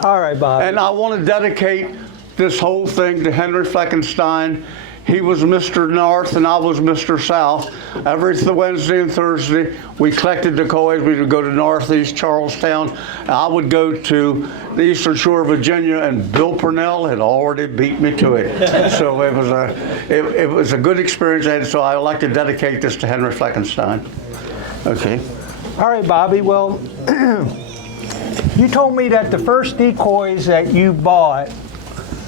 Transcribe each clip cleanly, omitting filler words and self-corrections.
All right, Bob. And I want to dedicate this whole thing to Henry Fleckenstein. He was Mr. North and I was Mr. South. Every Wednesday and Thursday, we collected decoys. We would go to Northeast Charlestown. I would go to the Eastern Shore of Virginia, and Bill Purnell had already beat me to it. So it was a good experience, and so I would like to dedicate this to Henry Fleckenstein. Okay. All right, Bobby. Well, you told me that the first decoys that you bought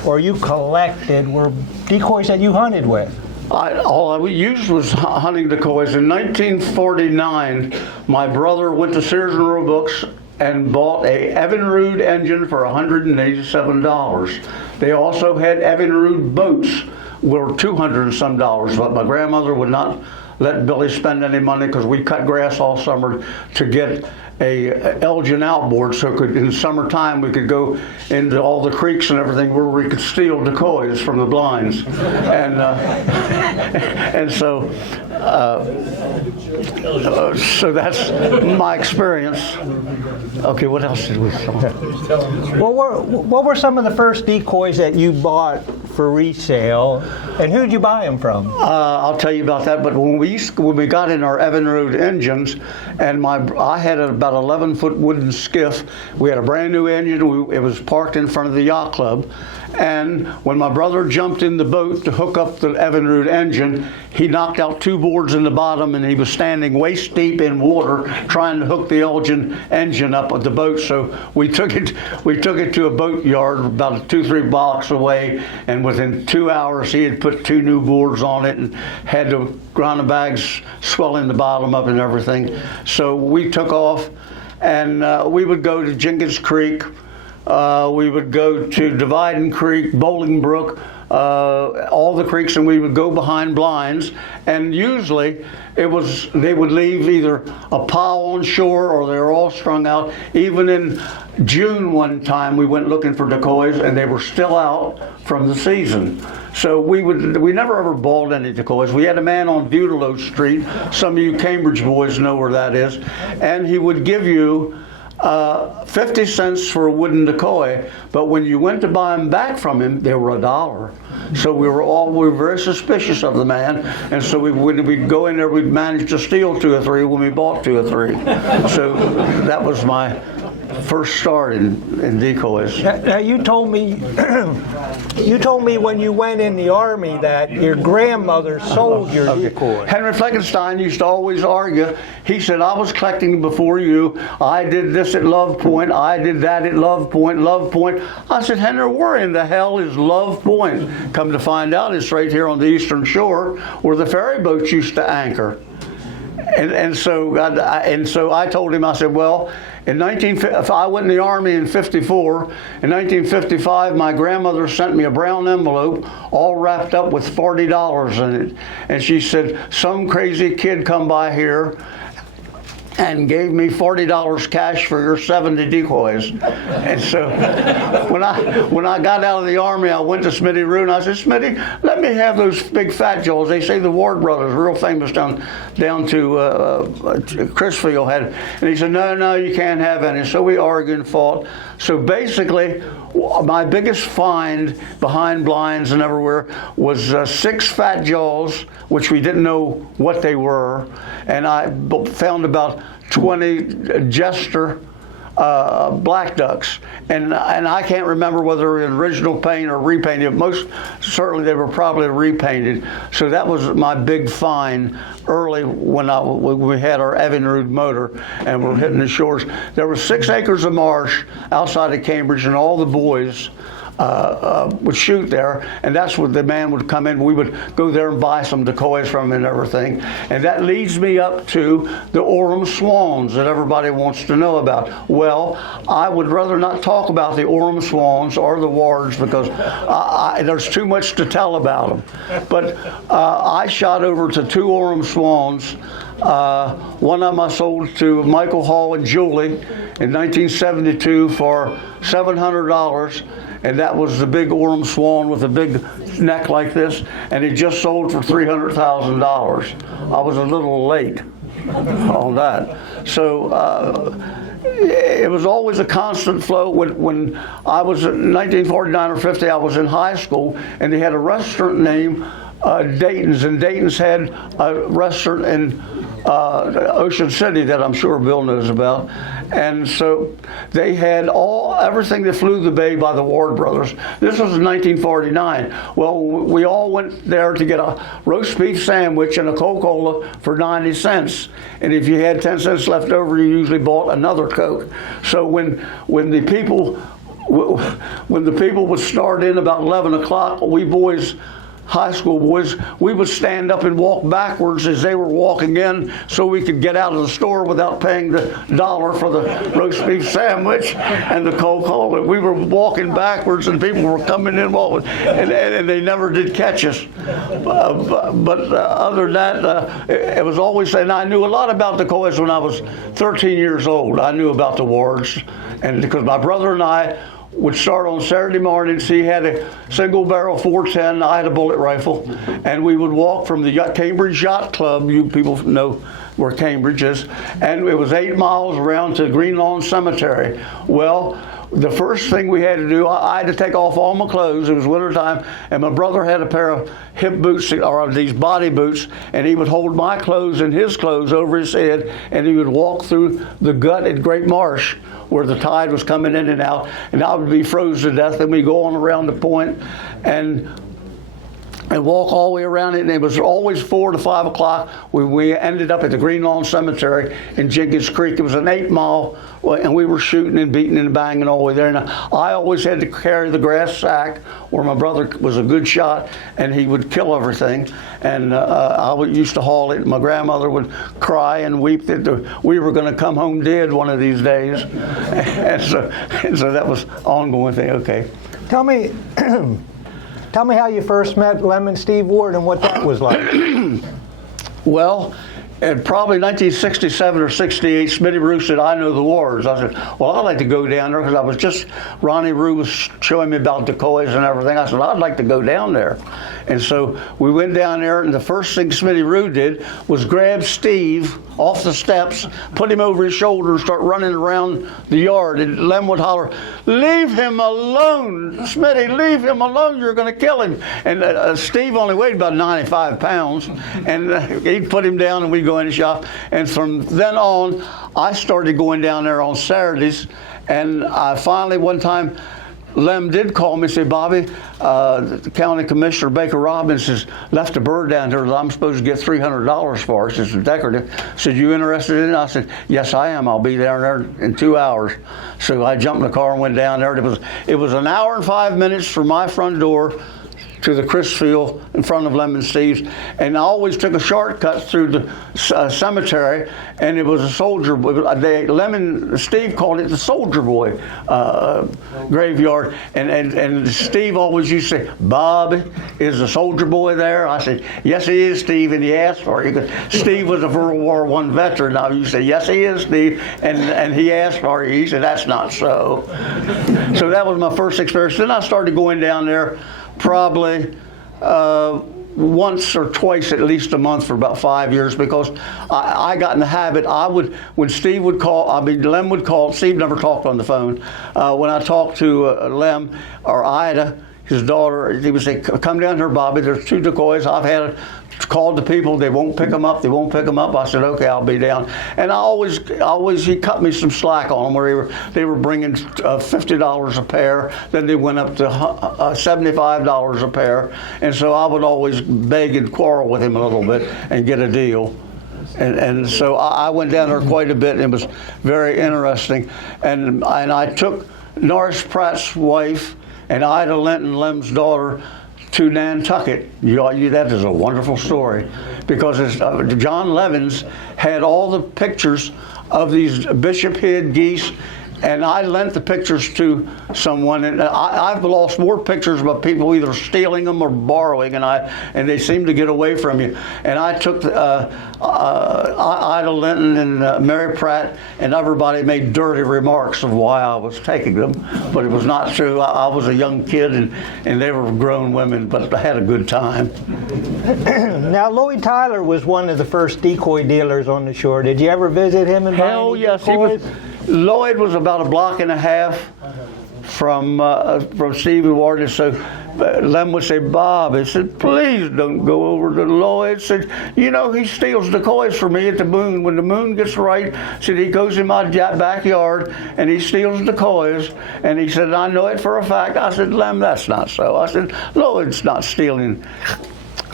or you collected were decoys that you hunted with. All I used was hunting decoys. In 1949, my brother went to Sears and Roebuck's and bought a Evinrude engine for $187. They also had Evinrude boats, were $200 and some, but my grandmother would not let Billy spend any money because we cut grass all summer to get a Elgin outboard, so in summertime we could go into all the creeks and everything where we could steal decoys from the blinds, and so that's my experience. Okay, what else did we saw? What were some of the first decoys that you bought for resale, and who'd you buy them from? I'll tell you about that. But when we got in our Evinrude engines, and I had about 11-foot wooden skiff. We had a brand new engine. It was parked in front of the yacht club. And when my brother jumped in the boat to hook up the Evinrude engine, he knocked out 2 boards in the bottom, and he was standing waist deep in water trying to hook the Elgin engine up with the boat. So we took it to a boat yard about 2-3 blocks away, and within 2 hours he had put 2 new boards on it and had the ground bags swelling the bottom up and everything. So we took off, and we would go to Jenkins Creek. We would go to Dividing Creek, Bowling Brook, all the creeks, and we would go behind blinds. And usually they would leave either a pile on shore or they were all strung out. Even in June one time we went looking for decoys and they were still out from the season. So we never ever bought any decoys. We had a man on Butelo Street, some of you Cambridge boys know where that is, and he would give you 50 cents for a wooden decoy, but when you went to buy them back from him, they were $1. So we were very suspicious of the man, and so when we'd go in there, we'd manage to steal 2 or 3 when we bought 2 or 3. So that was my first start in decoys. Now you told me when you went in the Army that your grandmother sold your decoys. Henry Fleckenstein used to always argue. He said, I was collecting before you. I did this at Love Point. I did that at Love Point. I said, Henry, where in the hell is Love Point? Come to find out, it's right here on the Eastern Shore where the ferry boats used to anchor. And so I told him, I said, well, if I went in the Army in 54, in 1955, my grandmother sent me a brown envelope all wrapped up with $40 in it. And she said, some crazy kid come by here and gave me $40 cash for your 70 decoys. And so when I got out of the Army, I went to Smitty Rue and I said, Smitty, let me have those big fat jaws. They say the Ward brothers, real famous down to Chrisfield had. And he said, no, you can't have any. So we argued and fought. So basically, my biggest find behind blinds and everywhere was 6 fat jaws, which we didn't know what they were, and I found about 20 Jester black ducks, and I can't remember whether they were in original paint or repainted. Most certainly they were probably repainted. So that was my big find early when we had our Evinrude motor and we're hitting the shores. There were 6 acres of marsh outside of Cambridge, and all the boys would shoot there, and that's where the man would come in. We would go there and buy some decoys from him and everything. And that leads me up to the Orem swans that everybody wants to know about. Well, I would rather not talk about the Orem swans or the wards because there's too much to tell about them. But I shot over to 2 Orem swans. One of them I sold to Michael Hall and Julie in 1972 for $700. And that was the big Orem swan with a big neck like this, and it just sold for $300,000. I was a little late on that. So it was always a constant flow. When I was in 1949 or 50, I was in high school, and they had a restaurant named Dayton's, and Dayton's had a restaurant in Ocean City that I'm sure Bill knows about. And so they had everything that flew the bay by the Ward brothers. This was in 1949. Well, we all went there to get a roast beef sandwich and a Coca-Cola for 90 cents. And if you had 10 cents left over, you usually bought another Coke. So when the people would start in about 11 o'clock, we boys, high school boys, we would stand up and walk backwards as they were walking in so we could get out of the store without paying the $1 for the roast beef sandwich and the Coca-Cola. We were walking backwards and people were coming in walking, and they never did catch us. But other than that, it was always saying, I knew a lot about the Decoys when I was 13 years old. I knew about the Wards, and because my brother and I would start on Saturday mornings. He had a single barrel 410, I had a bullet rifle, and we would walk from the Cambridge Yacht Club, you people know where Cambridge is, and it was 8 miles around to Green Lawn Cemetery. Well, the first thing we had to do, I had to take off all my clothes. It was wintertime, and my brother had a pair of hip boots, or these body boots, and he would hold my clothes and his clothes over his head, and he would walk through the gut at Great Marsh, where the tide was coming in and out, and I would be frozen to death. Then we go on around the point and walk all the way around it, and it was always 4 to 5 o'clock. We ended up at the Green Lawn Cemetery in Jenkins Creek. It was an 8 mile, and we were shooting and beating and banging all the way there. And I always had to carry the grass sack, where my brother was a good shot, and he would kill everything. And I used to haul it. My grandmother would cry and weep that we were going to come home dead one of these days. and so that was an ongoing thing. Okay. Tell me how you first met Lem and Steve Ward and what that was like. Well, in probably 1967 or 68, Smitty Rue said, I know the Wards. I said, well, I'd like to go down there, because Ronnie Rue was showing me about Decoys and everything. I said, I'd like to go down there. And so we went down there, and the first thing Smitty Rue did was grab Steve off the steps, put him over his shoulder, and start running around the yard. And Lem would holler, leave him alone, Smitty, leave him alone, you're going to kill him. And Steve only weighed about 95 pounds, and he'd put him down, and we'd go in the shop. And from then on, I started going down there on Saturdays, and I finally, one time, Lem did call me and say, Bobby, the county commissioner, Baker Robbins, has left a bird down here that I'm supposed to get $300 for. It's decorative. Said, you interested in it? I said, yes, I am. I'll be down there in 2 hours. So I jumped in the car and went down there. It was an hour and 5 minutes from my front door to the Chris field in front of Lem and Steve's, and I always took a shortcut through the cemetery, and it was a soldier. Lem and Steve called it the Soldier Boy graveyard, and Steve always used to say, Bob, is the Soldier Boy there? I said, yes, he is, Steve, and he asked for it. Steve was a World War I veteran. I used to say, yes, he is, Steve, and he asked for it. He said, that's not so. So that was my first experience. Then I started going down there probably once or twice at least a month for about 5 years, because I got in the habit. When Steve would call, Lem would call. Steve never talked on the phone. When I talked to Lem or Ida, his daughter, he would say, come down here, Bobby, there's 2 Decoys. I've had called the people, they won't pick them up. I said, okay, I'll be down. And he cut me some slack on them, where they were bringing $50 a pair. Then they went up to $75 a pair. And so I would always beg and quarrel with him a little bit and get a deal. And so I went down there quite a bit, and it was very interesting. And I took Norris Pratt's wife and Ida Linton, Lem's daughter, to Nantucket. That is a wonderful story, because John Levins had all the pictures of these bishop head geese, and I lent the pictures to someone, and I've lost more pictures about people either stealing them or borrowing, and they seem to get away from you. And I took Ida Linton and Mary Pratt, and everybody made dirty remarks of why I was taking them, but it was not true. I was a young kid, and they were grown women, but I had a good time. Now, Lloyd Tyler was one of the first decoy dealers on the shore. Did you ever visit him and buy Hell any yes, decoys? Lloyd was about a block and a half from Stevie Ward, so Lem would say, Bob, he said, please don't go over to Lloyd. Said, you know, he steals decoys for me at the moon. When the moon gets right, said he goes in my backyard and he steals decoys. And he said, I know it for a fact. I said, Lem, that's not so. I said, Lloyd's not stealing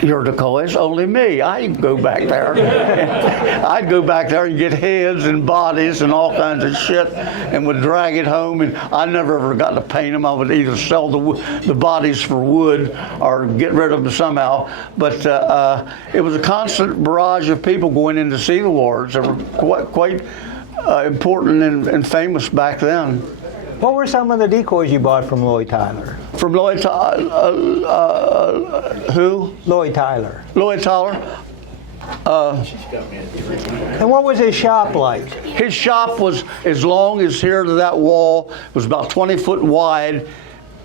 your decoys, only me. I'd go back there. I'd go back there and get heads and bodies and all kinds of shit and would drag it home. And I never ever got to paint them. I would either sell the bodies for wood or get rid of them somehow. But it was a constant barrage of people going in to see the wards. They were quite important and famous back then. What were some of the decoys you bought from Lloyd Tyler? From Lloyd who? Lloyd Tyler. Lloyd Tyler. And what was his shop like? His shop was as long as here to that wall. It was about 20 foot wide.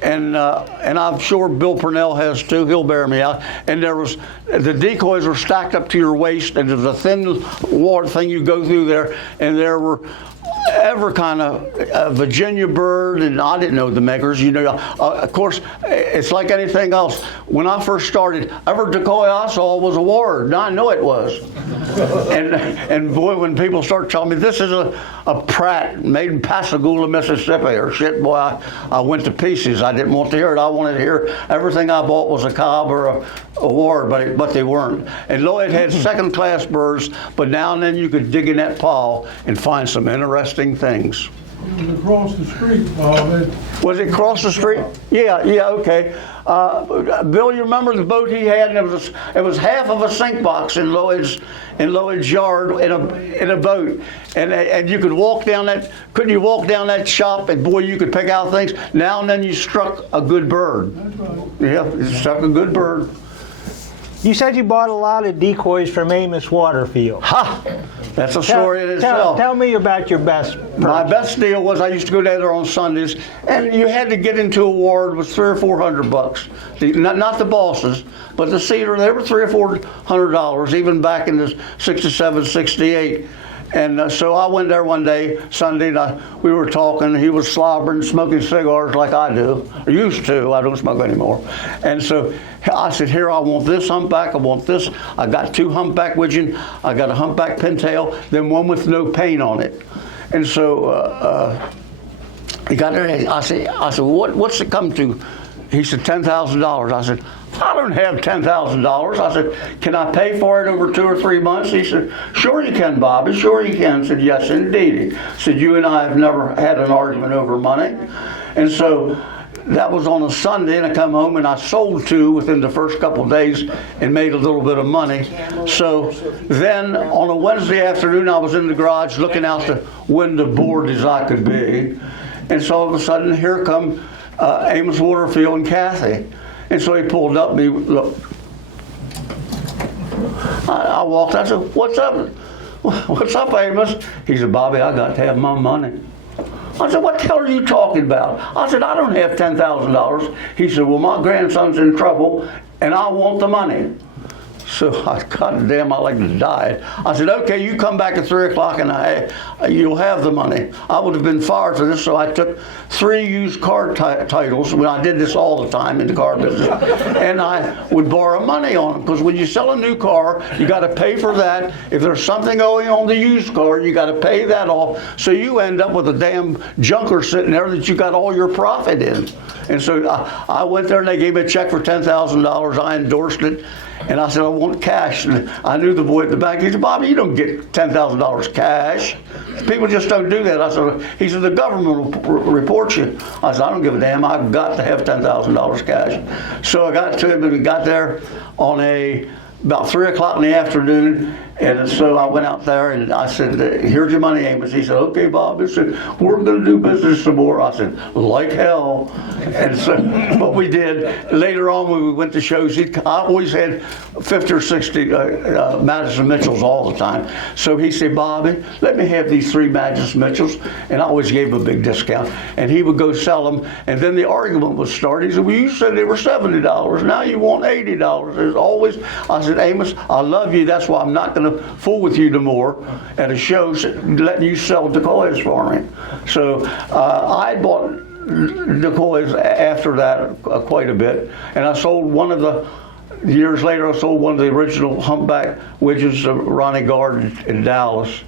And I'm sure Bill Purnell has too. He'll bear me out. And the decoys were stacked up to your waist, and there was a thin ward thing you go through there, and there were every kind of Virginia bird, and I didn't know the makers. You know, of course, it's like anything else. When I first started, every decoy I saw was a ward. Now I know it was. and boy, when people start telling me this is a Pratt made in Pascagoula, Mississippi, or shit, boy, I went to pieces. I didn't want to hear it. I wanted to hear everything I bought was a Cobb or a ward, but they weren't. And Lloyd had second-class birds, but now and then you could dig in that pile and find some interesting things. It was across the street, Bob. Was it across the street? Yeah, okay. Bill, you remember the boat he had? And it was half of a sink box in Lloyd's yard in a boat, and you could walk down that. Couldn't you walk down that shop? And boy, you could pick out things. Now and then you struck a good bird. That's right. Yeah, you struck a good bird. You said you bought a lot of decoys from Amos Waterfield. Ha! That's a story in itself. Tell me about your best purchase. My best deal was I used to go down there on Sundays, and you had to get into a ward with $300 or $400. Not the bosses, but the cedar. They were $300 or $400, even back in the '67, '68. And so I went there one day, Sunday, and we were talking. He was slobbering, smoking cigars like I do, or used to. I don't smoke anymore. And so I said, here, I want this humpback, I want this. I got 2 humpback widgeon, I got a humpback pintail, then one with no paint on it. And so he got there, I said, what's it come to? He said, $10,000. I said, I don't have $10,000. I said, can I pay for it over 2 or 3 months? He said, sure you can, Bobby, sure you can. I said, yes, indeed. He said, you and I have never had an argument over money. And so that was on a Sunday, and I come home and I sold 2 within the first couple of days and made a little bit of money. So then on a Wednesday afternoon, I was in the garage looking out the window, bored as I could be. And so all of a sudden, here come Amos Waterfield and Kathy. And so he pulled up and he looked. I walked out and said, what's up? What's up, Amos? He said, Bobby, I got to have my money. I said, what the hell are you talking about? I said, I don't have $10,000. He said, well, my grandson's in trouble and I want the money. So I, God damn, I like to die. I said, okay, you come back at 3 o'clock and you'll have the money. I would have been fired for this, so I took 3 used car titles. When I did this all the time in the car business, and I would borrow money on them, because when you sell a new car, you got to pay for that. If there's something owing on the used car, you got to pay that off. So you end up with a damn junker sitting there that you got all your profit in. And so I went there and they gave me a check for $10,000. I endorsed it. And I said, I want cash. And I knew the boy at the bank. He said, Bobby, you don't get $10,000 cash. People just don't do that. I said, he said, the government will report you. I said, I don't give a damn. I've got to have $10,000 cash. So I got to him, and we got there on about 3 o'clock in the afternoon. And so I went out there and I said, here's your money, Amos. He said, okay, Bob. He said, we're going to do business some more. I said, like hell. And so what we did, later on when we went to shows, I always had 50 or 60 Madison Mitchells all the time. So he said, Bobby, let me have these 3 Madison Mitchells. And I always gave him a big discount. And he would go sell them. And then the argument would start. He said, well, you said they were $70. Now you want $80. There's always, I said, said, Amos, I love you. That's why I'm not going to fool with you no more at a show, letting you sell decoys for me. So I bought decoys after that quite a bit, and I sold one of the. Years later, I sold one of the original humpback widgets to Ronnie Gard in Dallas.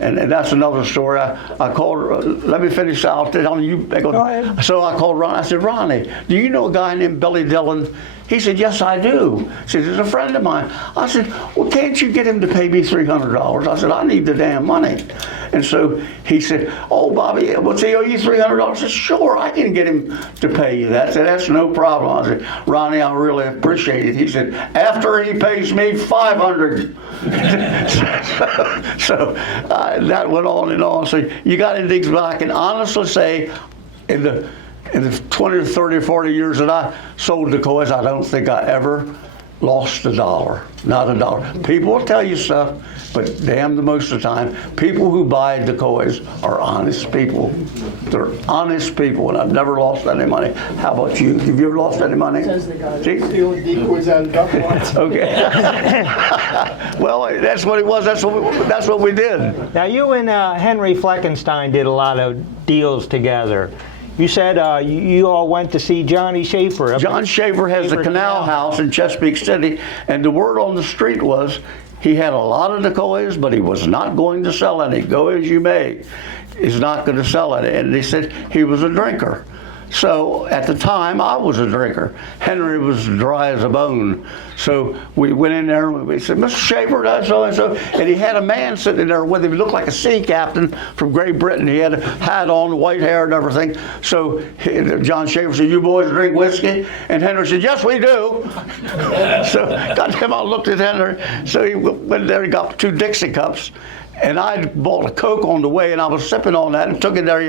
And that's another story. I called her, let me finish out. Go ahead. So I called Ronnie. I said, Ronnie, do you know a guy named Billy Dillon? He said, yes, I do. He said, he's a friend of mine. I said, well, can't you get him to pay me $300? I said, I need the damn money. And so he said, oh, Bobby, what's he owe you $300? I said, sure, I can get him to pay you that. I said, that's no problem. I said, Ronnie, I really appreciate it. He said, after he pays me $500. So that went on and on. So you got into things, but I can honestly say in the 20, 30, 40 years that I sold decoys, I don't think I ever lost a dollar. Not a dollar. People will tell you stuff, but damn the most of the time, people who buy decoys are honest people. They're honest people, and I've never lost any money. How about you? Have you ever lost any money? Says the guy See? stealing decoys out of duck lines. Okay. Well, that's what it was. That's what we did. Now, you and Henry Fleckenstein did a lot of deals together. You said you all went to see Johnny Schaefer. John Schaefer has the Canal House in Chesapeake City, and the word on the street was he had a lot of decoys, but he was not going to sell any. Go as you may. He's not going to sell any. And they said he was a drinker. So at the time, I was a drinker. Henry was dry as a bone. So we went in there and we said, Mr. Schaefer, that's so and so. And he had a man sitting there with him. He looked like a sea captain from Great Britain. He had a hat on, white hair and everything. So John Schaefer said, you boys drink whiskey? And Henry said, yes, we do. So goddamn, I looked at Henry. So he went there and got 2 Dixie cups. And I bought a Coke on the way, and I was sipping on that and took it there.